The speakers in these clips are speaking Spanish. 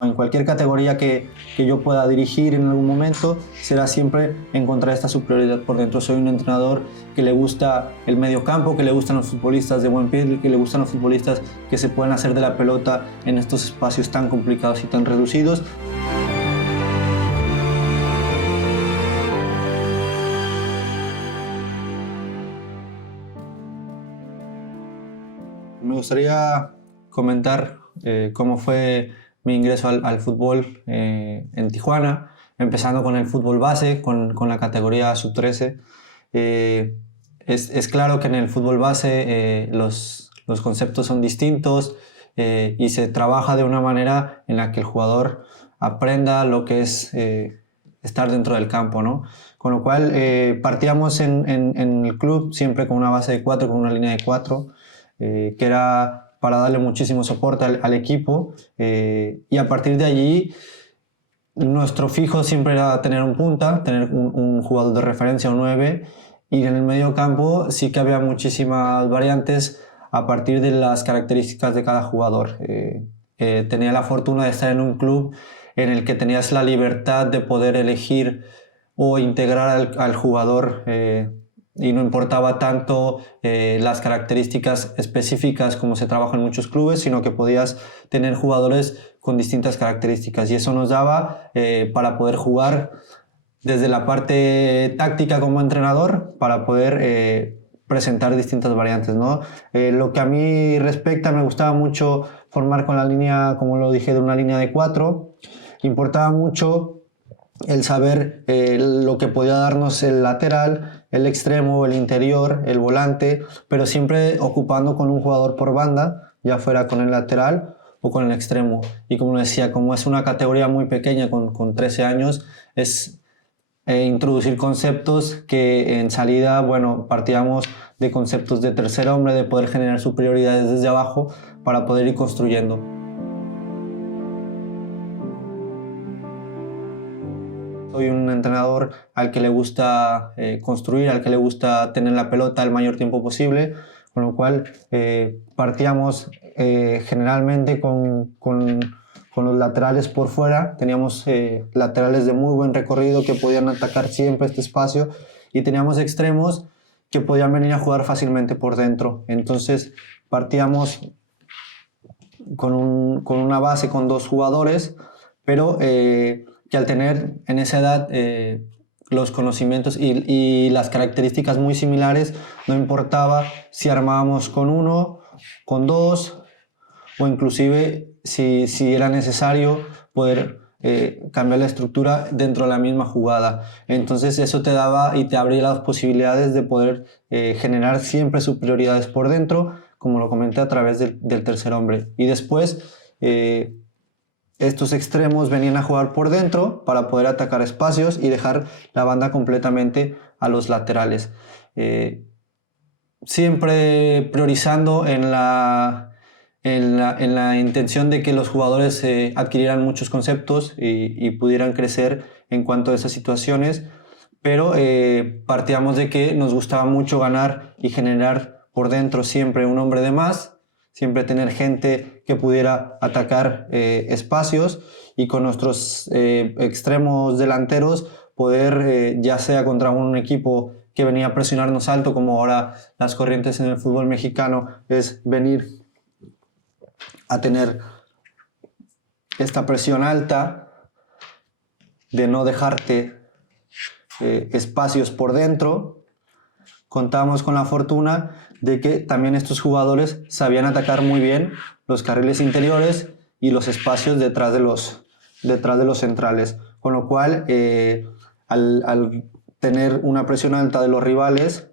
En cualquier categoría que yo pueda dirigir en algún momento, será siempre encontrar esta superioridad por dentro. Soy un entrenador que le gusta el medio campo, que le gustan los futbolistas de buen pie, que le gustan los futbolistas que se pueden hacer de la pelota en estos espacios tan complicados y tan reducidos. Me gustaría comentar cómo fue mi ingreso al fútbol en Tijuana, empezando con el fútbol base, con la categoría sub-13. Es claro que en el fútbol base los conceptos son distintos y se trabaja de una manera en la que el jugador aprenda lo que es estar dentro del campo, ¿no? Con lo cual partíamos en el club siempre con una base de 4, con una línea de 4, que era para darle muchísimo soporte al equipo, y a partir de allí nuestro fijo siempre era tener un punta, tener un jugador de referencia, un 9, y en el medio campo sí que había muchísimas variantes a partir de las características de cada jugador. Tenía la fortuna de estar en un club en el que tenías la libertad de poder elegir o integrar al jugador, y no importaba tanto las características específicas como se trabaja en muchos clubes, sino que podías tener jugadores con distintas características, y eso nos daba para poder jugar desde la parte táctica como entrenador, para poder presentar distintas variantes, ¿no? Lo que a mí respecta, me gustaba mucho formar con la línea, como lo dije, de una línea de 4. Importaba mucho el saber lo que podía darnos el lateral, el extremo, el interior, el volante, pero siempre ocupando con un jugador por banda, ya fuera con el lateral o con el extremo. Y como decía, como es una categoría muy pequeña, con 13 años, es introducir conceptos que en salida, bueno, partíamos de conceptos de tercer hombre, de poder generar superioridades desde abajo para poder ir construyendo. Soy un entrenador al que le gusta construir, al que le gusta tener la pelota el mayor tiempo posible, con lo cual partíamos generalmente con los laterales por fuera. Teníamos laterales de muy buen recorrido que podían atacar siempre este espacio, y teníamos extremos que podían venir a jugar fácilmente por dentro. Entonces partíamos con una base con 2 jugadores, pero que al tener en esa edad los conocimientos y las características muy similares, no importaba si armábamos con 1, con 2, o inclusive si era necesario poder cambiar la estructura dentro de la misma jugada. Entonces eso te daba y te abría las posibilidades de poder generar siempre superioridades por dentro, como lo comenté, a través del tercer hombre. Y después estos extremos venían a jugar por dentro para poder atacar espacios y dejar la banda completamente a los laterales. Siempre priorizando en la intención de que los jugadores adquirieran muchos conceptos y pudieran crecer en cuanto a esas situaciones, pero partíamos de que nos gustaba mucho ganar y generar por dentro siempre un hombre de más, siempre tener gente que pudiera atacar espacios, y con nuestros extremos delanteros poder, ya sea contra un equipo que venía a presionarnos alto, como ahora las corrientes en el fútbol mexicano, es venir a tener esta presión alta de no dejarte espacios por dentro. Contábamos con la fortuna de que también estos jugadores sabían atacar muy bien los carriles interiores y los espacios detrás de los centrales, con lo cual al tener una presión alta de los rivales,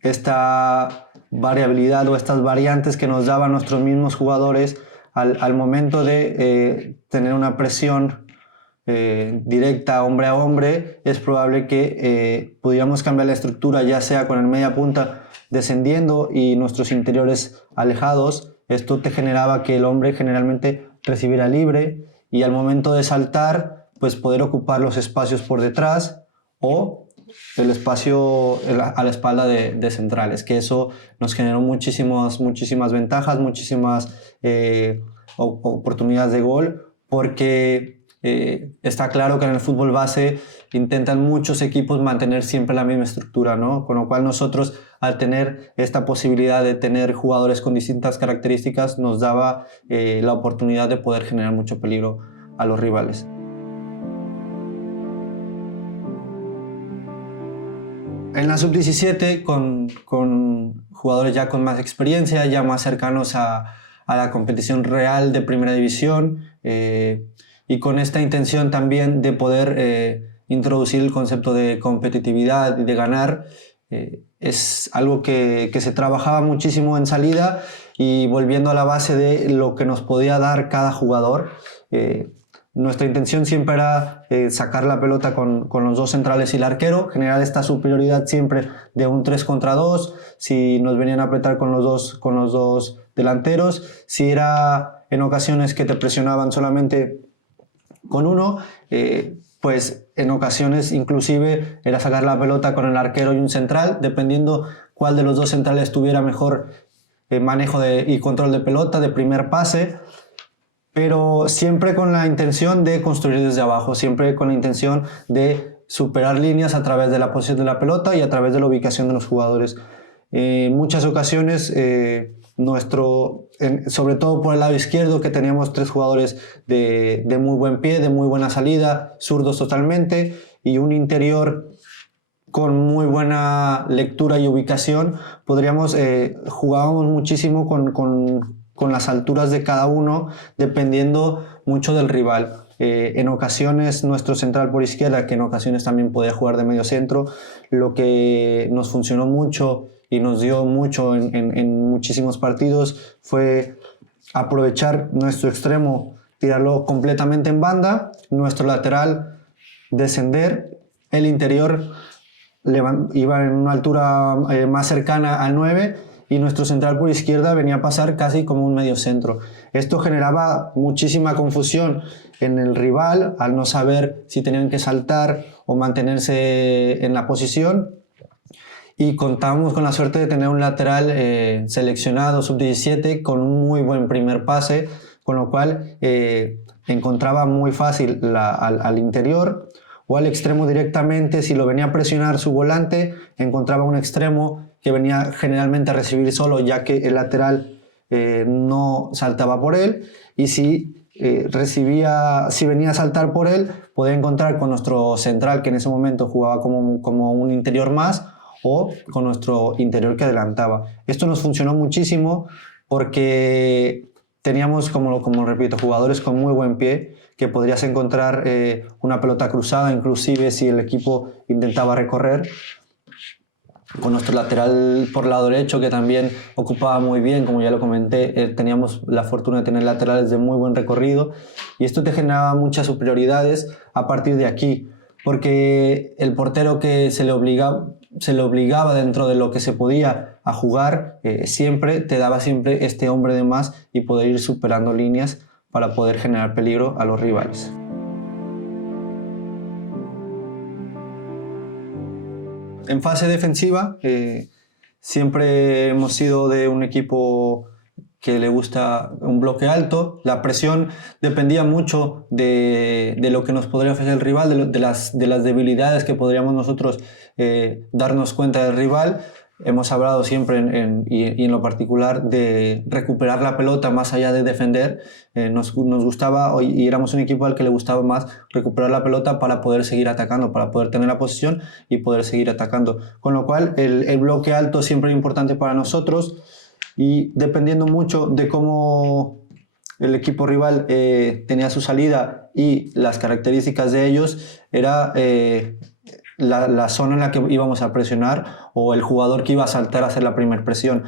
esta variabilidad o estas variantes que nos daban nuestros mismos jugadores al momento de tener una presión directa hombre a hombre, es probable que pudiéramos cambiar la estructura, ya sea con el media punta descendiendo y nuestros interiores alejados. Esto te generaba que el hombre generalmente recibiera libre, y al momento de saltar, pues poder ocupar los espacios por detrás o el espacio a la espalda de centrales, que eso nos generó muchísimas ventajas, muchísimas oportunidades de gol, porque está claro que en el fútbol base intentan muchos equipos mantener siempre la misma estructura, ¿no? Con lo cual nosotros, al tener esta posibilidad de tener jugadores con distintas características, nos daba la oportunidad de poder generar mucho peligro a los rivales. En la sub-17, con jugadores ya con más experiencia, ya más cercanos a la competición real de primera división, y con esta intención también de poder introducir el concepto de competitividad y de ganar, es algo que se trabajaba muchísimo en salida, y volviendo a la base de lo que nos podía dar cada jugador. Nuestra intención siempre era sacar la pelota con los dos centrales y el arquero, generar esta superioridad siempre de un 3 contra 2, si nos venían a apretar con los dos delanteros, si era en ocasiones que te presionaban solamente con uno, pues en ocasiones inclusive era sacar la pelota con el arquero y un central, dependiendo cuál de los dos centrales tuviera mejor manejo y control de pelota, de primer pase, pero siempre con la intención de construir desde abajo, siempre con la intención de superar líneas a través de la posición de la pelota y a través de la ubicación de los jugadores. En muchas ocasiones, sobre todo por el lado izquierdo, que teníamos 3 jugadores de muy buen pie, de muy buena salida, zurdos totalmente, y un interior con muy buena lectura y ubicación, jugábamos muchísimo con las alturas de cada uno, dependiendo mucho del rival. En ocasiones nuestro central por izquierda, que en ocasiones también podía jugar de medio centro, lo que nos funcionó mucho y nos dio mucho en muchísimos partidos fue aprovechar nuestro extremo, tirarlo completamente en banda, nuestro lateral descender, el interior iba en una altura más cercana al 9, y nuestro central por izquierda venía a pasar casi como un medio centro. Esto generaba muchísima confusión en el rival al no saber si tenían que saltar o mantenerse en la posición, y contábamos con la suerte de tener un lateral seleccionado sub-17 con un muy buen primer pase, con lo cual encontraba muy fácil al interior o al extremo directamente. Si lo venía a presionar su volante, encontraba un extremo que venía generalmente a recibir solo, ya que el lateral no saltaba por él, y si venía a saltar por él, podía encontrar con nuestro central, que en ese momento jugaba como un interior más, o con nuestro interior que adelantaba. Esto nos funcionó muchísimo porque teníamos, como repito, jugadores con muy buen pie, que podrías encontrar una pelota cruzada, inclusive si el equipo intentaba recorrer. Con nuestro lateral por lado derecho, que también ocupaba muy bien, como ya lo comenté, teníamos la fortuna de tener laterales de muy buen recorrido, y esto te generaba muchas superioridades a partir de aquí, porque el portero que se le obligaba dentro de lo que se podía a jugar, siempre te daba siempre este hombre de más y poder ir superando líneas para poder generar peligro a los rivales. En fase defensiva, siempre hemos sido de un equipo que le gusta un bloque alto. La presión dependía mucho de lo que nos podría ofrecer el rival, de las debilidades que podríamos nosotros darnos cuenta del rival. Hemos hablado siempre y en lo particular de recuperar la pelota más allá de defender. Nos gustaba, y éramos un equipo al que le gustaba más recuperar la pelota para poder seguir atacando, para poder tener la posición y poder seguir atacando. Con lo cual el bloque alto siempre es importante para nosotros, y dependiendo mucho de cómo el equipo rival tenía su salida y las características de ellos, era la zona en la que íbamos a presionar o el jugador que iba a saltar a hacer la primera presión.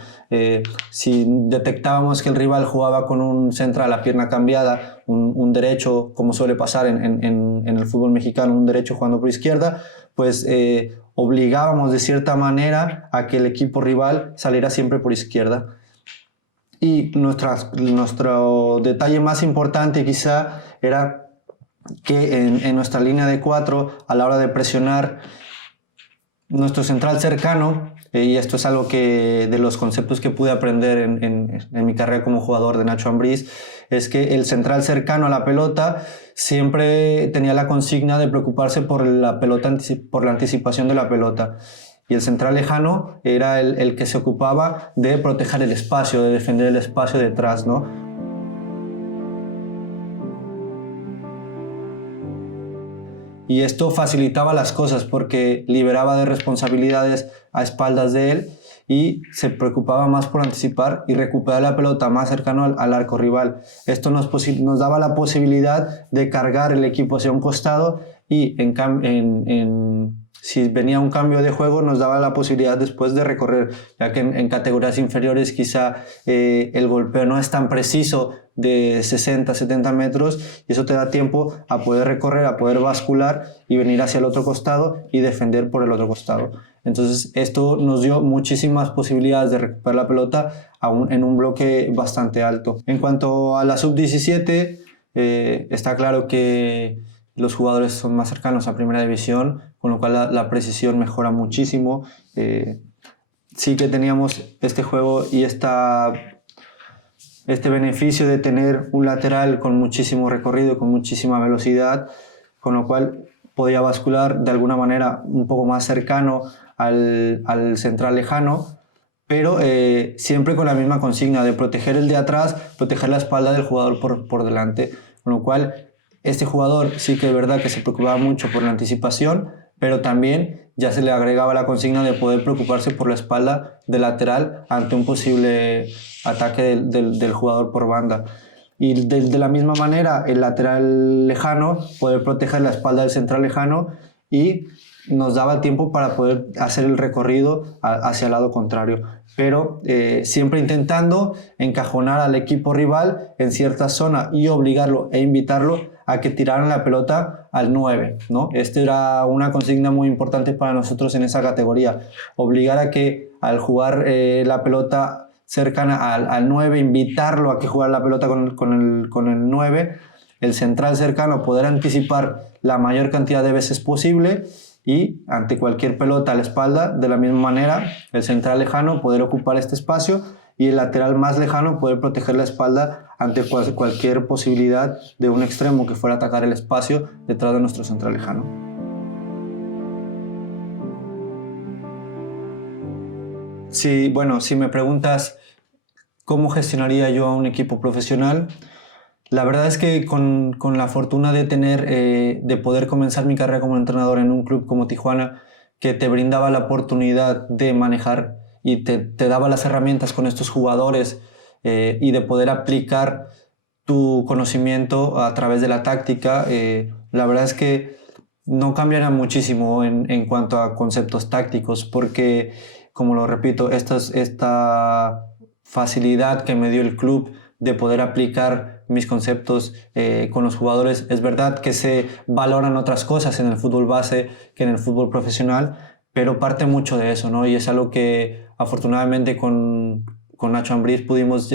Si detectábamos que el rival jugaba con un central a pierna cambiada, un derecho, como suele pasar en el fútbol mexicano, un derecho jugando por izquierda, pues obligábamos de cierta manera a que el equipo rival saliera siempre por izquierda. Y nuestro detalle más importante quizá era que en nuestra línea de 4, a la hora de presionar, nuestro central cercano, y esto es algo de los conceptos que pude aprender en mi carrera como jugador de Nacho Ambriz, es que el central cercano a la pelota siempre tenía la consigna de preocuparse por la pelota, por la anticipación de la pelota. Y el central lejano era el que se ocupaba de proteger el espacio, de defender el espacio detrás, ¿no? Y esto facilitaba las cosas porque liberaba de responsabilidades a espaldas de él y se preocupaba más por anticipar y recuperar la pelota más cercano al arco rival. Esto nos daba la posibilidad de cargar el equipo hacia un costado y si venía un cambio de juego nos daba la posibilidad después de recorrer, ya que en categorías inferiores quizá el golpeo no es tan preciso de 60, 70 metros y eso te da tiempo a poder recorrer, a poder bascular y venir hacia el otro costado y defender por el otro costado. Entonces esto nos dio muchísimas posibilidades de recuperar la pelota en un bloque bastante alto. En cuanto a la sub-17, está claro que los jugadores son más cercanos a primera división, con lo cual la precisión mejora muchísimo. Sí que teníamos este juego y este beneficio de tener un lateral con muchísimo recorrido, con muchísima velocidad, con lo cual podía bascular de alguna manera un poco más cercano al central lejano, pero siempre con la misma consigna de proteger el de atrás, proteger la espalda del jugador por delante, con lo cual este jugador sí que es verdad que se preocupaba mucho por la anticipación, pero también ya se le agregaba la consigna de poder preocuparse por la espalda del lateral ante un posible ataque del jugador por banda. Y de la misma manera, el lateral lejano, poder proteger la espalda del central lejano y nos daba tiempo para poder hacer el recorrido hacia el lado contrario. Pero siempre intentando encajonar al equipo rival en cierta zona y obligarlo e invitarlo a que tiraran la pelota al 9, ¿no? Esta era una consigna muy importante para nosotros en esa categoría. Obligar a que al jugar la pelota cercana al 9, invitarlo a que jugara la pelota con el 9, el central cercano poder anticipar la mayor cantidad de veces posible y ante cualquier pelota a la espalda, de la misma manera, el central lejano poder ocupar este espacio y el lateral más lejano poder proteger la espalda ante cualquier posibilidad de un extremo que fuera a atacar el espacio detrás de nuestro central lejano. Sí, bueno, si me preguntas cómo gestionaría yo a un equipo profesional, la verdad es que con la fortuna de poder comenzar mi carrera como entrenador en un club como Tijuana, que te brindaba la oportunidad de manejar y te daba las herramientas con estos jugadores y de poder aplicar tu conocimiento a través de la táctica, la verdad es que no cambiará muchísimo en cuanto a conceptos tácticos, porque, como lo repito, esta facilidad que me dio el club de poder aplicar mis conceptos con los jugadores, es verdad que se valoran otras cosas en el fútbol base que en el fútbol profesional, pero parte mucho de eso, ¿no? Y es algo que afortunadamente con Nacho Ambriz pudimos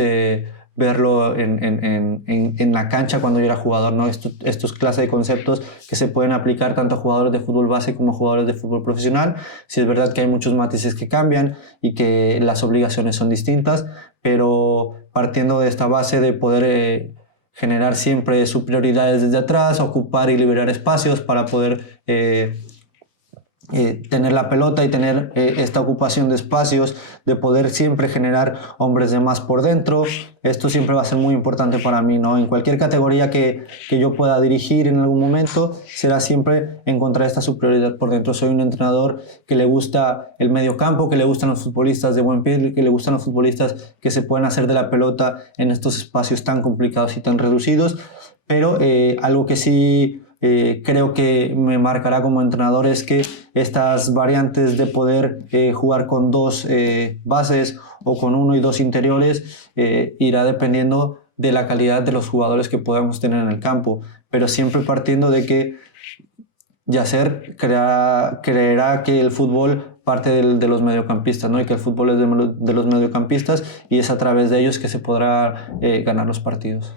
verlo en la cancha cuando yo era jugador, ¿no? Estos clases de conceptos que se pueden aplicar tanto a jugadores de fútbol base como a jugadores de fútbol profesional. Sí es verdad que hay muchos matices que cambian y que las obligaciones son distintas, pero partiendo de esta base de poder generar siempre superioridades desde atrás, ocupar y liberar espacios para poder tener la pelota y tener esta ocupación de espacios, de poder siempre generar hombres de más por dentro. Esto siempre va a ser muy importante para mí, ¿no? En cualquier categoría que yo pueda dirigir en algún momento, será siempre encontrar esta superioridad por dentro. Soy un entrenador que le gusta el medio campo, que le gustan los futbolistas de buen pie, que le gustan los futbolistas que se pueden hacer de la pelota en estos espacios tan complicados y tan reducidos, pero algo que sí creo que me marcará como entrenador es que estas variantes de poder jugar con dos bases o con uno y dos interiores irá dependiendo de la calidad de los jugadores que podamos tener en el campo, pero siempre partiendo de que Yasser creerá que el fútbol parte de los mediocampistas, ¿no? Y que el fútbol es de los mediocampistas y es a través de ellos que se podrá ganar los partidos.